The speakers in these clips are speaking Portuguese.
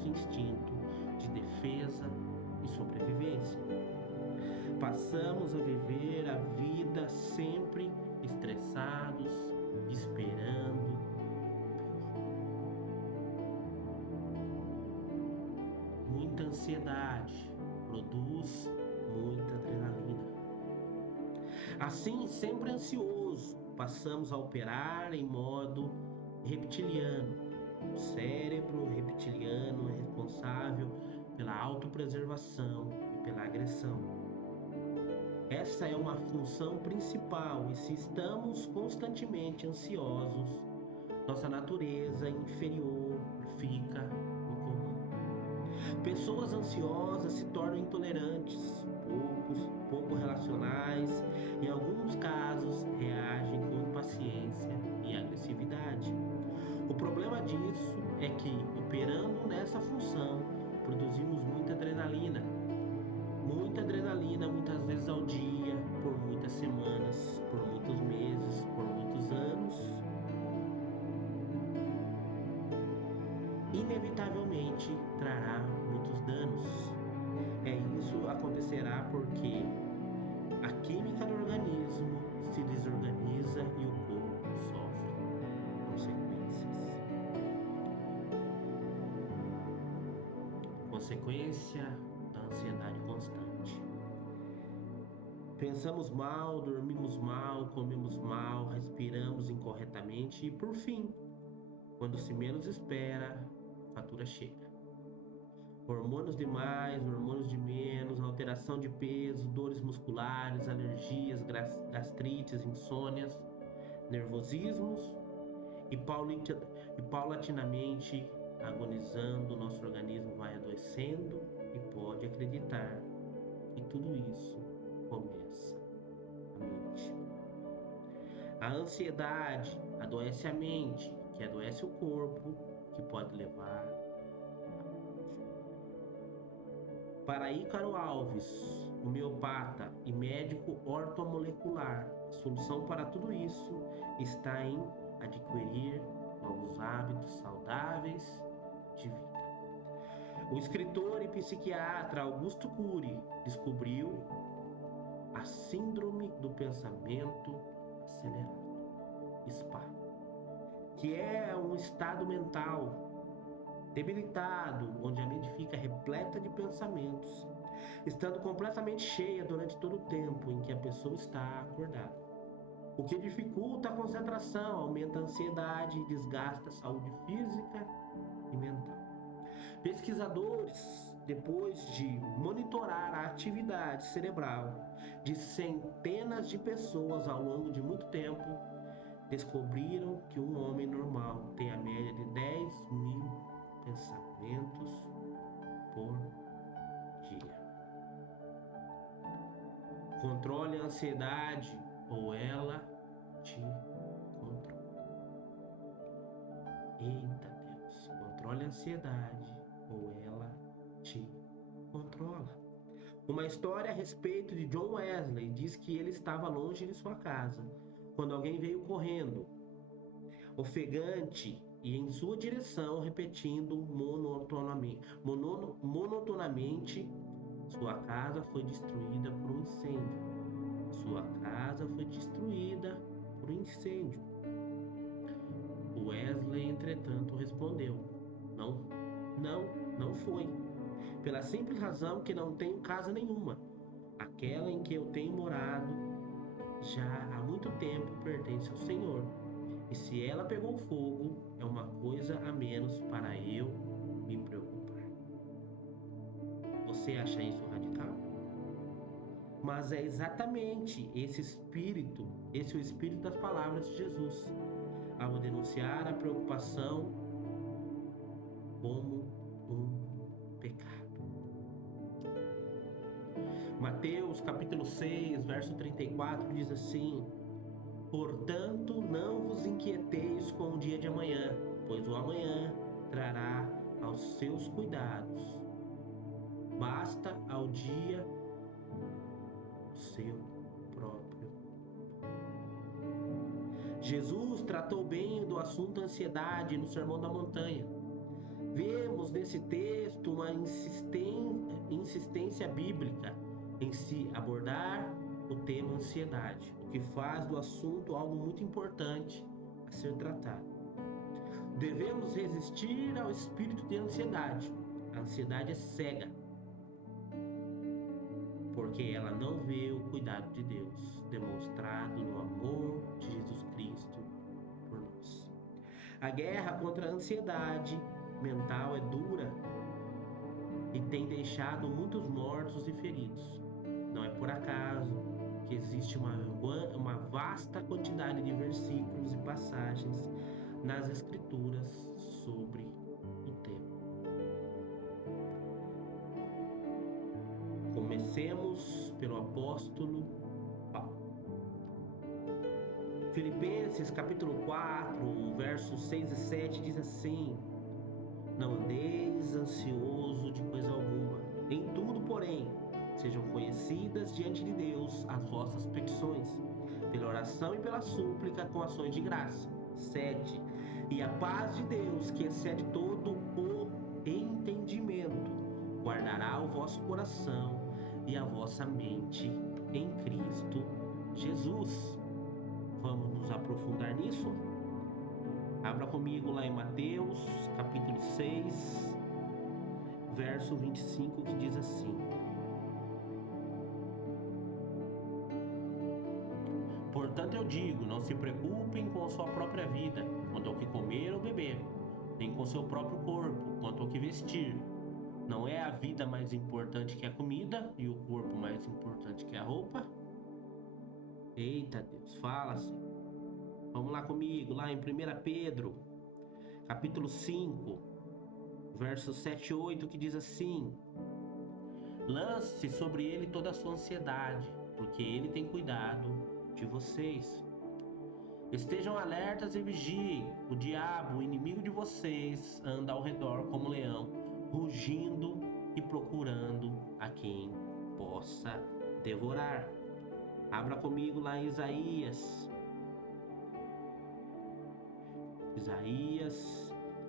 nosso instinto de defesa e sobrevivência. Passamos a viver a vida sempre estressados, esperando. Muita ansiedade produz muita adrenalina. Assim, sempre ansioso, passamos a operar em modo reptiliano. O cérebro reptiliano é responsável pela autopreservação e pela agressão. Essa é uma função principal, e se estamos constantemente ansiosos, nossa natureza inferior fica no comando. Pessoas ansiosas se tornam intolerantes, pouco relacionais e, em alguns casos, reagem com impaciência e agressividade. O problema disso é que, operando nessa função, produzimos muita adrenalina, muitas vezes ao dia, por muitas semanas, por muitos meses, por muitos anos. Inevitavelmente trará muitos danos. Isso acontecerá porque a química do organismo se desorganiza e o corpo sofre consequências. Consequência da ansiedade constante. Pensamos mal, dormimos mal, comemos mal, respiramos incorretamente e, por fim, quando se menos espera, a fatura chega. Hormônios de mais, hormônios de menos, alteração de peso, dores musculares, alergias, gastrites, insônias, nervosismos e paulatinamente agonizando, nosso organismo vai adoecendo e pode acreditar que tudo isso começa a mente. A ansiedade adoece a mente, que adoece o corpo, que pode levar à morte. Para Ícaro Alves, homeopata e médico ortomolecular, a solução para tudo isso está em adquirir novos hábitos saudáveis de vida. O escritor e psiquiatra Augusto Cury descobriu a síndrome do pensamento acelerado, SPA, que é um estado mental debilitado, onde a mente fica repleta de pensamentos, estando completamente cheia durante todo o tempo em que a pessoa está acordada. O que dificulta a concentração, aumenta a ansiedade e desgasta a saúde física e mental. Pesquisadores, depois de monitorar a atividade cerebral de centenas de pessoas ao longo de muito tempo, descobriram que um homem normal tem a média de 10.000 pensamentos por dia. Controle a ansiedade ou ela te controla. Eita Deus, controle a ansiedade ou ela te controla. Uma história a respeito de John Wesley diz que ele estava longe de sua casa quando alguém veio correndo, ofegante e em sua direção, repetindo monotonamente: sua casa foi destruída por um incêndio. Sua casa foi destruída por um incêndio. Wesley, entretanto, respondeu: não foi. Pela simples razão que não tenho casa nenhuma. Aquela em que eu tenho morado já há muito tempo pertence ao Senhor. E se ela pegou fogo, é uma coisa a menos para eu me preocupar. Você acha isso radical? Mas é exatamente esse é o espírito das palavras de Jesus, ao denunciar a preocupação como um pecado. Mateus capítulo 6, verso 34 diz assim: portanto, não vos inquieteis com o dia de amanhã, pois o amanhã trará aos seus cuidados. Basta ao dia o seu próprio. Jesus tratou bem do assunto ansiedade no Sermão da Montanha. Vemos nesse texto uma insistência bíblica em se abordar o tema ansiedade, o que faz do assunto algo muito importante a ser tratado. Devemos resistir ao espírito de ansiedade. A ansiedade é cega, porque ela não vê o cuidado de Deus demonstrado no amor de Jesus Cristo por nós. A guerra contra a ansiedade mental é dura e tem deixado muitos mortos e feridos. Não é por acaso que existe uma vasta quantidade de versículos e passagens nas Escrituras sobre o tema. Comecemos pelo apóstolo Paulo. Filipenses capítulo 4, versos 6 e 7 diz assim: não andeis ansioso de coisa alguma. Em tudo, porém, sejam conhecidas diante de Deus as vossas petições, pela oração e pela súplica com ações de graça. 7. E a paz de Deus, que excede todo o entendimento, guardará o vosso coração e a vossa mente em Cristo Jesus. Vamos nos aprofundar nisso? Abra comigo lá em Mateus, capítulo 6, verso 25, que diz assim: portanto eu digo, não se preocupem com a sua própria vida, quanto ao que comer ou beber, nem com seu próprio corpo, quanto ao que vestir. Não é a vida mais importante que a comida e o corpo mais importante que a roupa? Eita Deus, fala assim. Vamos lá comigo, lá em 1 Pedro, capítulo 5, versos 7 e 8, que diz assim: lance sobre ele toda a sua ansiedade, porque ele tem cuidado de vocês. Estejam alertas e vigiem. O diabo, o inimigo de vocês, anda ao redor como leão, rugindo e procurando a quem possa devorar. Abra comigo lá em Isaías,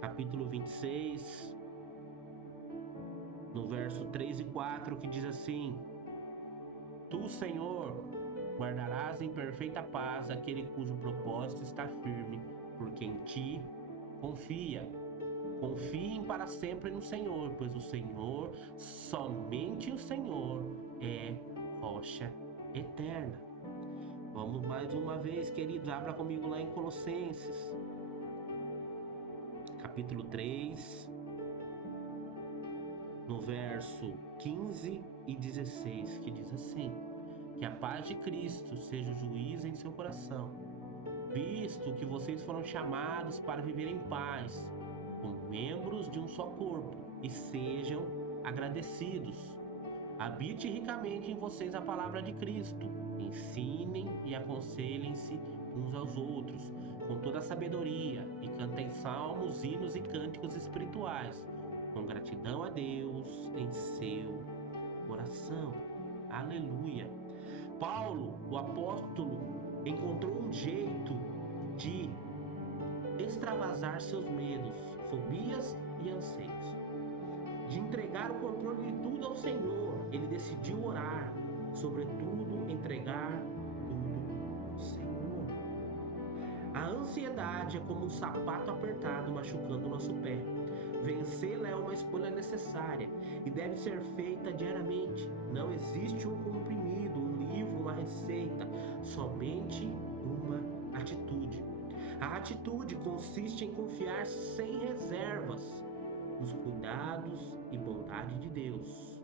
capítulo 26, no verso 3 e 4, que diz assim: tu, Senhor, guardarás em perfeita paz aquele cujo propósito está firme, porque em ti confia. Confiem para sempre no Senhor, pois o Senhor, somente o Senhor, é rocha eterna. Vamos mais uma vez, queridos, abra comigo lá em Colossenses, capítulo 3, no verso 15 e 16, que diz assim: que a paz de Cristo seja o juiz em seu coração, visto que vocês foram chamados para viver em paz, como membros de um só corpo, e sejam agradecidos. Habite ricamente em vocês a palavra de Cristo. Ensinem e aconselhem-se uns aos outros com toda a sabedoria, e cantem salmos, hinos e cânticos espirituais, com gratidão a Deus em seu coração. Aleluia! Paulo, o apóstolo, encontrou um jeito de extravasar seus medos, fobias e anseios, de entregar o controle de tudo ao Senhor. Ele decidiu orar, sobretudo entregar tudo ao Senhor. A ansiedade é como um sapato apertado machucando o nosso pé. Vencê-la é uma escolha necessária e deve ser feita diariamente. Não existe um comprimido, um livro, uma receita, somente uma atitude. A atitude consiste em confiar sem reservas nos cuidados e bondade de Deus.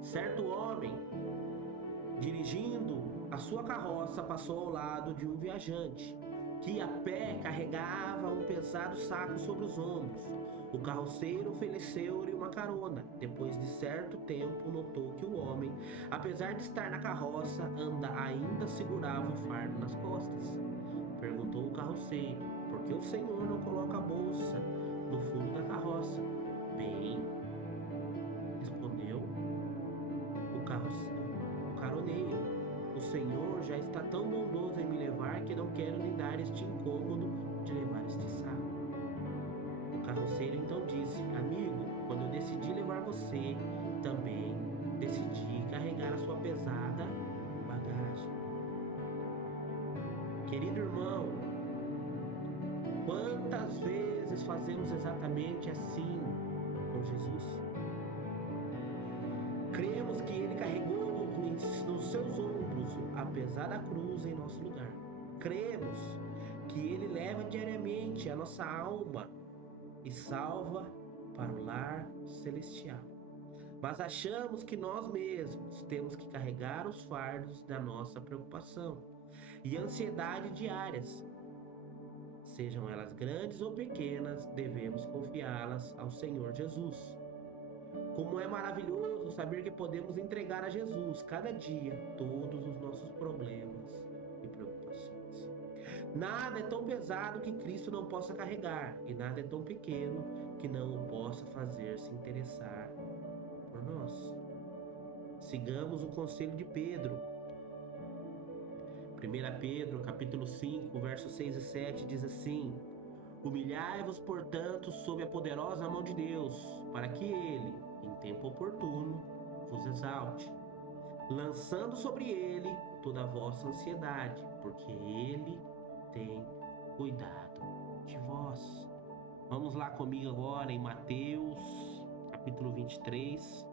Certo homem, dirigindo a sua carroça, passou ao lado de um viajante que a pé carregava um pesado saco sobre os ombros. O carroceiro ofereceu-lhe uma carona. Depois de certo tempo, notou que o homem, apesar de estar na carroça, ainda segurava o fardo nas costas. Perguntou o carroceiro: por que o senhor não coloca a bolsa no fundo da carroça? Bem, respondeu o caroneiro, o senhor já está tão bondoso em me levar que não quero lhe dar este incômodo de levar este saco. carroceiro então disse: amigo, quando eu decidi levar você, também decidi carregar a sua pesada bagagem. Querido irmão, quantas vezes fazemos exatamente assim com Jesus? Cremos que ele carregou nos seus ombros a pesada cruz em nosso lugar. Cremos que ele leva diariamente a nossa alma e salva para o lar celestial. Mas achamos que nós mesmos temos que carregar os fardos da nossa preocupação e ansiedade diárias. Sejam elas grandes ou pequenas, devemos confiá-las ao Senhor Jesus. Como é maravilhoso saber que podemos entregar a Jesus cada dia todos os nossos problemas e preocupações. Nada é tão pesado que Cristo não possa carregar, e nada é tão pequeno que não o possa fazer se interessar por nós. Sigamos o conselho de Pedro. 1 Pedro, capítulo 5, versos 6 e 7 diz assim: humilhai-vos, portanto, sob a poderosa mão de Deus, para que ele, em tempo oportuno, vos exalte, lançando sobre ele toda a vossa ansiedade, porque ele tem cuidado de vós. Vamos lá comigo agora em Mateus, capítulo 23,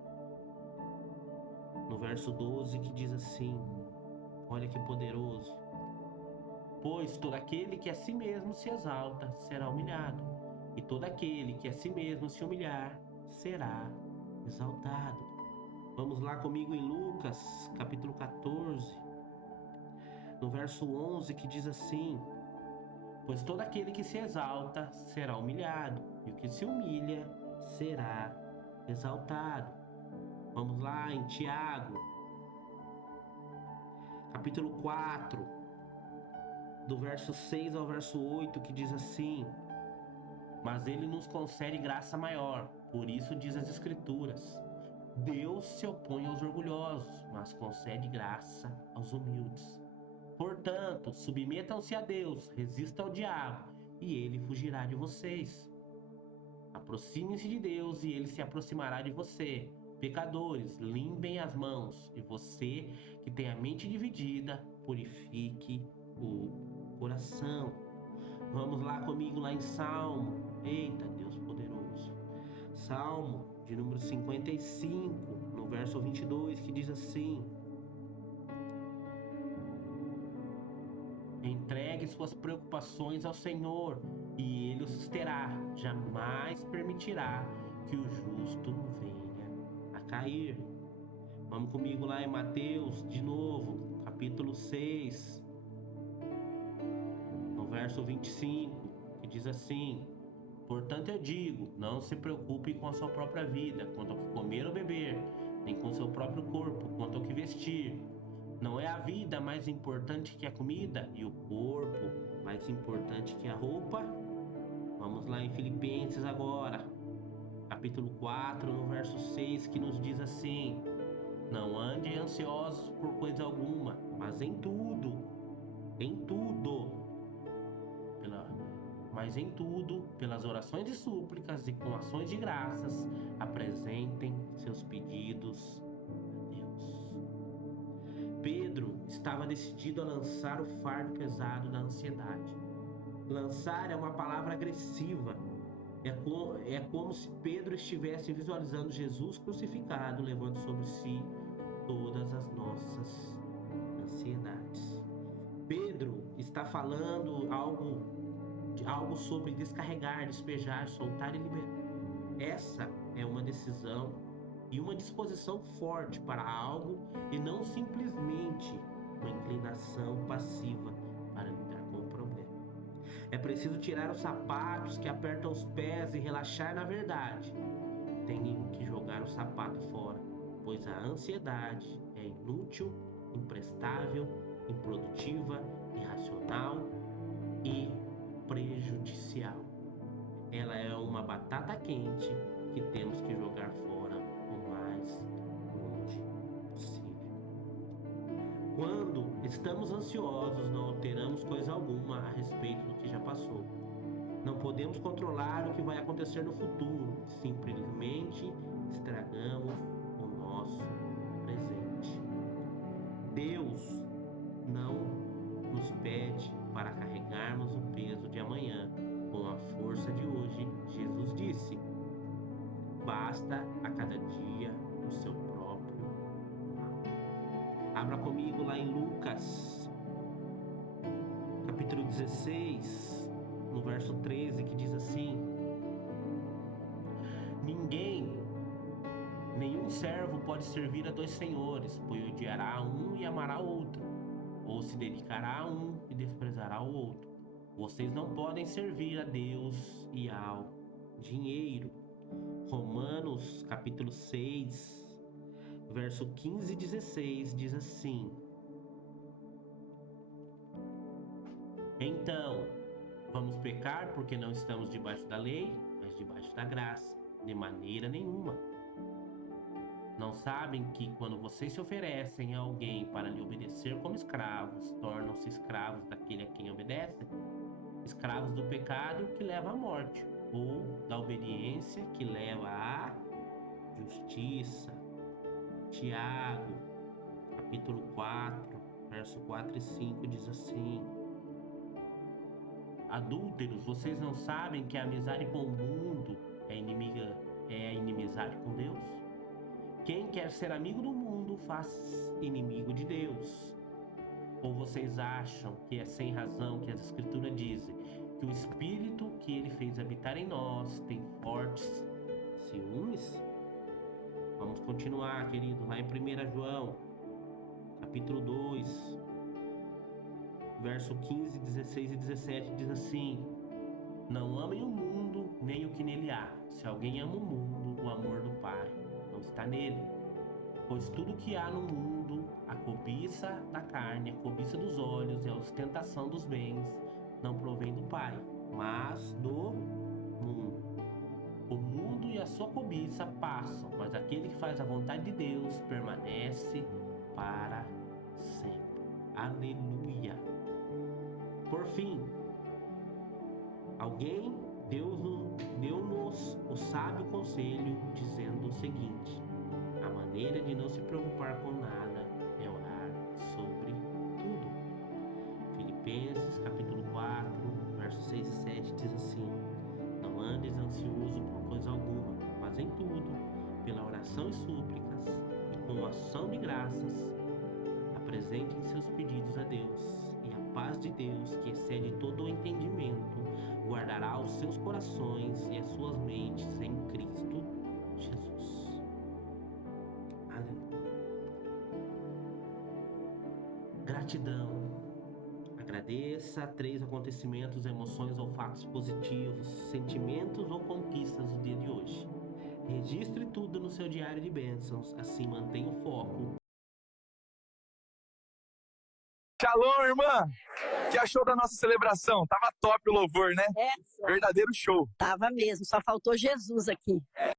no verso 12, que diz assim: olha que poderoso. Pois todo aquele que a si mesmo se exalta será humilhado, e todo aquele que a si mesmo se humilhar será exaltado. Vamos lá comigo em Lucas, capítulo 14, no verso 11, que diz assim: pois todo aquele que se exalta será humilhado, e o que se humilha será exaltado. Vamos lá em Tiago, capítulo 4, do verso 6 ao verso 8, que diz assim: mas ele nos concede graça maior, por isso diz as Escrituras: Deus se opõe aos orgulhosos, mas concede graça aos humildes. Portanto, submetam-se a Deus, resistam ao diabo, e ele fugirá de vocês. Aproximem-se de Deus, e ele se aproximará de você. Pecadores, limpem as mãos, e você que tem a mente dividida, purifique o coração. Vamos lá comigo lá em Salmo. Eita, Deus poderoso. Salmo de número 55, no verso 22, que diz assim: entregue suas preocupações ao Senhor, e ele os susterá. Jamais permitirá que o justo venha a cair. Vamos comigo lá em Mateus, de novo, capítulo 6, no verso 25, que diz assim: portanto eu digo, não se preocupe com a sua própria vida, quanto ao que comer ou beber, nem com o seu próprio corpo, quanto ao que vestir. Não é a vida mais importante que a comida, e o corpo mais importante que a roupa? Vamos lá em Filipenses agora, capítulo 4, no verso 6, que nos diz assim: não andem ansiosos por coisa alguma, mas em tudo, pela mas em tudo, pelas orações e súplicas e com ações de graças, apresentem seus pedidos a Deus. Pedro estava decidido a lançar o fardo pesado da ansiedade. Lançar é uma palavra agressiva. É como se Pedro estivesse visualizando Jesus crucificado, levando sobre si todas as nossas ansiedades. Pedro está falando algo sobre descarregar, despejar, soltar e liberar. Essa é uma decisão e uma disposição forte para algo e não simplesmente uma inclinação passiva para lidar com o problema. É preciso tirar os sapatos que apertam os pés e relaxar na verdade. Tem que jogar o sapato fora, pois a ansiedade é inútil, imprestável, improdutiva, irracional e prejudicial. Ela é uma batata quente que temos que jogar fora o mais longe possível. Quando estamos ansiosos, não alteramos coisa alguma a respeito do que já passou. Não podemos controlar o que vai acontecer no futuro, simplesmente estragamos o nosso presente. Deus não nos pede para carregarmos o peso de amanhã com a força de hoje. Jesus disse: basta a cada dia o seu próprio mal. Abra comigo lá em Lucas, capítulo 16, no verso 13, que diz assim: nenhum servo pode servir a dois senhores, pois odiará um e amará outro, ou se dedicará a um e desprezará o outro. Vocês não podem servir a Deus e ao dinheiro. Romanos capítulo 6, verso 15 e 16 diz assim: então, vamos pecar porque não estamos debaixo da lei, mas debaixo da graça? De maneira nenhuma. Não sabem que quando vocês se oferecem a alguém para lhe obedecer como escravos, tornam-se escravos daquele a quem obedecem? Escravos do pecado que leva à morte, ou da obediência que leva à justiça. Tiago, capítulo 4, verso 4 e 5 diz assim: adúlteros, vocês não sabem que a amizade com o mundo é a inimizade com Deus? Quem quer ser amigo do mundo faz inimigo de Deus. Ou vocês acham que é sem razão que as Escrituras dizem que o Espírito que Ele fez habitar em nós tem fortes ciúmes? Vamos continuar, querido, lá em 1 João, capítulo 2, verso 15, 16 e 17 diz assim: não amem o mundo nem o que nele há. Se alguém ama o mundo, o amor do Pai não está nele. Pois tudo que há no mundo, a cobiça da carne, a cobiça dos olhos e a ostentação dos bens, não provém do Pai, mas do mundo. O mundo e a sua cobiça passam, mas aquele que faz a vontade de Deus permanece para sempre. Aleluia! Por fim, deu-nos o sábio conselho, dizendo o seguinte: a maneira de não se preocupar com nada é orar sobre tudo. Filipenses, capítulo 4, versos 6 e 7 diz assim: não andes ansioso por coisa alguma, mas em tudo, pela oração e súplicas, e com ação de graças, apresentem seus pedidos a Deus, e a paz de Deus, que excede todo o entendimento, guardará os seus corações e as suas mentes em Cristo Jesus. Aleluia. Gratidão. Agradeça 3 acontecimentos, emoções ou fatos positivos, sentimentos ou conquistas do dia de hoje. Registre tudo no seu diário de bênçãos, assim mantenha o foco. Shalom, irmã! Que achou da nossa celebração? Tava top o louvor, né? É, Verdadeiro show. tava mesmo, só faltou Jesus aqui.